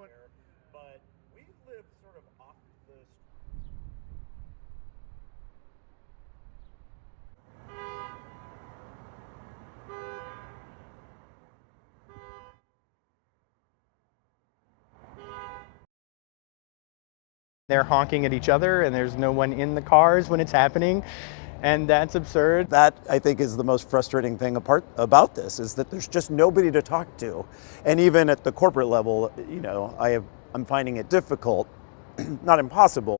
But we live sort of off the They're honking at each other and there's no one in the cars when it's happening. And that's absurd. That, I think, is the most frustrating thing about this, is that there's just nobody to talk to. And even at the corporate level, you know, I'm finding it difficult, not impossible.